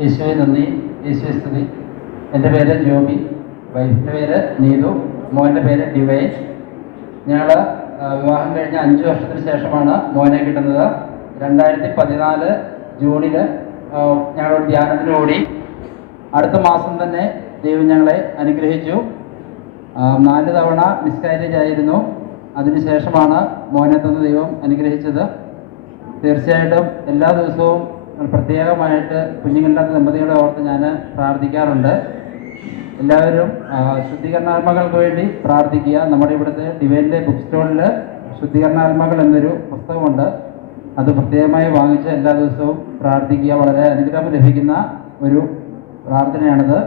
യേശുവെ നന്ദി. യേശുവെ സ്തുതി. എന്റെ പേര് ജോബി. വൈഫിന്റെ പേര് നീതു. മോന്റെ പേര് ഡിവൈ ഞങ്ങൾ വിവാഹം കഴിഞ്ഞ അഞ്ച് വർഷത്തിന് ശേഷമാണ് മോനെ കിട്ടുന്നത്. രണ്ടായിരത്തി പതിനാല് ജൂണിൽ ഞങ്ങളൊരു ധ്യാനത്തിന് ഓടി. അടുത്ത മാസം തന്നെ ദൈവം ഞങ്ങളെ അനുഗ്രഹിച്ചു. നാല് തവണ മിസ്കാരേജ് ആയിരുന്നു. അതിനുശേഷമാണ് മോനെ തന്ന ദൈവം അനുഗ്രഹിച്ചത്. തീർച്ചയായിട്ടും എല്ലാ ദിവസവും പ്രത്യേകമായിട്ട് കുഞ്ഞുങ്ങളില്ലാത്ത ദമ്പതികളെ ഓർത്ത് ഞാൻ പ്രാർത്ഥിക്കാറുണ്ട്. എല്ലാവരും ശുദ്ധീകരണാത്മകൾക്ക് വേണ്ടി പ്രാർത്ഥിക്കുക. നമ്മുടെ ഇവിടുത്തെ ഡിവൈന്റെ ബുക്ക് സ്റ്റോളിൽ ശുദ്ധീകരണാത്മകൾ എന്നൊരു പുസ്തകമുണ്ട്. അത് പ്രത്യേകമായി വാങ്ങിച്ച് എല്ലാ ദിവസവും പ്രാർത്ഥിക്കുക. വളരെ അനുഗ്രഹം ലഭിക്കുന്ന ഒരു പ്രാർത്ഥനയാണിത്.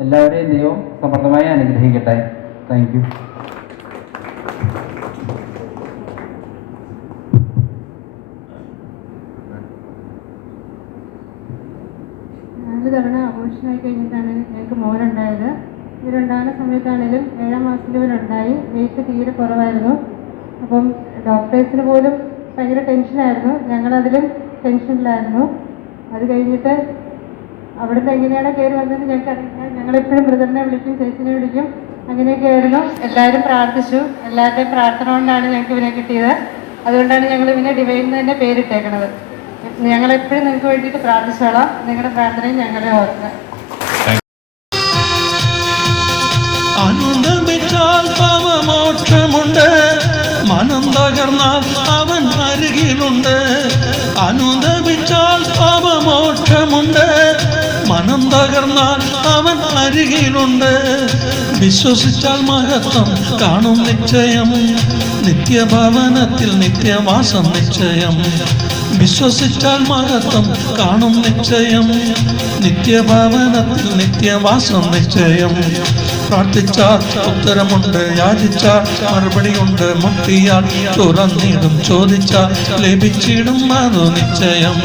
എല്ലാവരെയും ദൈവം സമൃദ്ധമായി അനുഗ്രഹിക്കട്ടെ. താങ്ക് നാല് തവണ അബോഷനായി കഴിഞ്ഞിട്ടാണ് ഞങ്ങൾക്ക് മോനുണ്ടായത്. ഇവരുണ്ടാകുന്ന സമയത്താണെങ്കിലും ഏഴാം മാസത്തിൽ ഇവരുണ്ടായി വെയിറ്റ് തീരെ കുറവായിരുന്നു. അപ്പം ഡോക്ടേഴ്സിന് പോലും ഭയങ്കര ടെൻഷനായിരുന്നു. ഞങ്ങളതിലും ടെൻഷനിലായിരുന്നു. അത് കഴിഞ്ഞിട്ട് അവിടുന്ന് എങ്ങനെയാണ് കയറി വന്നത് ഞങ്ങൾക്ക് അറിയില്ല. ഞങ്ങളെപ്പോഴും ബ്രദറിനെ വിളിക്കും ചേച്ചിനെ വിളിക്കും. അങ്ങനെയൊക്കെ ആയിരുന്നു എല്ലാവരും പ്രാർത്ഥിച്ചു. എല്ലാവരുടെയും പ്രാർത്ഥന കൊണ്ടാണ് ഞങ്ങൾക്ക് ഇവനെ കിട്ടിയത്. അതുകൊണ്ടാണ് ഞങ്ങൾ ഇവനെ ഡിവൈൻ തന്നെ പേരിട്ടേക്കണത്. ഞങ്ങളെപ്പോഴും നിങ്ങൾക്ക് വേണ്ടിയിട്ട് പ്രാർത്ഥിച്ചോളാം. നിങ്ങളുടെ പ്രാർത്ഥനയും ഞങ്ങളെ ഓർക്കുക അനുദമിച്ചാൽ പാവമോക്ഷമുണ്ട് മനം തകർന്നാൽ അവൻ അരികിലുണ്ട്. അനുദമിച്ചാൽ പാപമോക്ഷമുണ്ട്. മനം തകർന്നാൽ അവൻ അരികിലുണ്ട്. വിശ്വസിച്ചാൽ മഹത്വം കാണും നിശ്ചയം. നിത്യഭവനത്തിൽ നിത്യവാസം നിശ്ചയം. വിശ്വസിച്ചാൽ മഹത്വം കാണും നിശ്ചയം. നിത്യഭവനത്തിൽ നിത്യവാസം നിശ്ചയം. പ്രാർത്ഥിച്ചാൽ ഉത്തരമുണ്ട് യാചിച്ചാൽ മറുപടിയുണ്ട് മുട്ടിയാൽ തുറന്നിടും ചോദിച്ചാൽ ലഭിച്ചിടും അത് നിശ്ചയം.